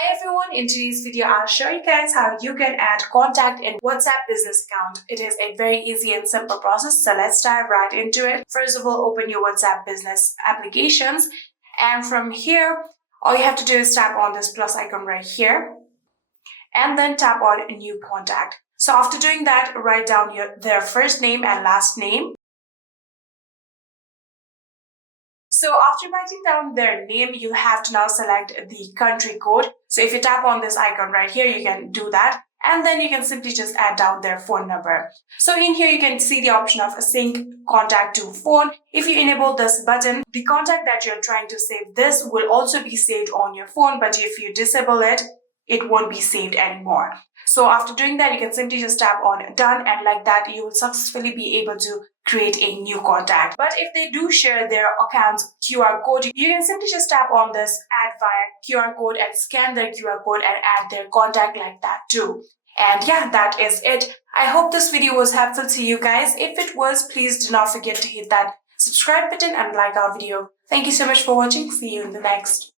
Hi everyone, in today's video I'll show you guys how you can add contact in WhatsApp business account. It is a very easy and simple process, so let's dive right into it. First of all, open your WhatsApp business applications, and from here all you have to do is tap on this plus icon right here and then tap on new contact. So after doing that, write down their first name and last name. So after writing down their name, you have to now select the country code. So if you tap on this icon right here, you can do that. And then you can simply just add down their phone number. So in here, you can see the option of sync contact to phone. If you enable this button, the contact that you're trying to save this will also be saved on your phone. But if you disable it, it won't be saved anymore. So after doing that, you can simply just tap on done, and like that, you will successfully be able to create a new contact. But if they do share their account's QR code, you can simply just tap on this add via QR code and scan their QR code and add their contact like that too. And yeah, that is it. I hope this video was helpful to you guys. If it was, please do not forget to hit that subscribe button and like our video. Thank you so much for watching. See you in the next.